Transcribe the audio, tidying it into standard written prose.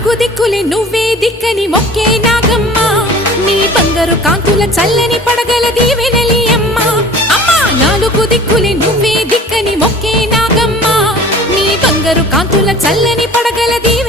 నాలుగు దిక్కులే నువ్వే దిక్కని మొక్కే నాగమ్మ నీ బంగారు కాంతుల చల్లని పడగల దీవెనలి అమ్మ అమ్మా నాలుగు దిక్కులే నువ్వే దిక్కని మొక్కే నాగమ్మ నీ బంగారు కాంతుల చల్లని పడగల